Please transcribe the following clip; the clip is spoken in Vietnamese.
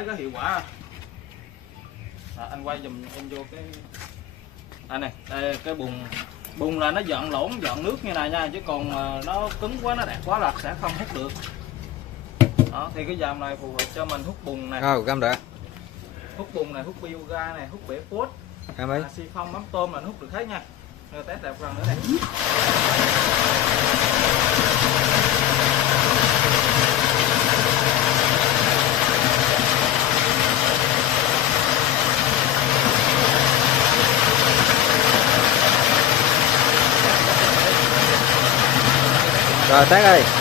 thấy có hiệu quả. Anh quay dùm em vô cái này, đây cái bùn là nó dọn lỗ dọn nước như này nha, chứ còn nó cứng quá nó đẹp quá là sẽ không hút được. Đó, thì cái dòng này phù hợp cho mình hút bùn này. Cam đã. Hút bùn này, hút bioga này, hút bể phốt, xi phong mắm tôm là nó hút được hết nha. Rồi test lại một lần nữa này. Rồi test ơi.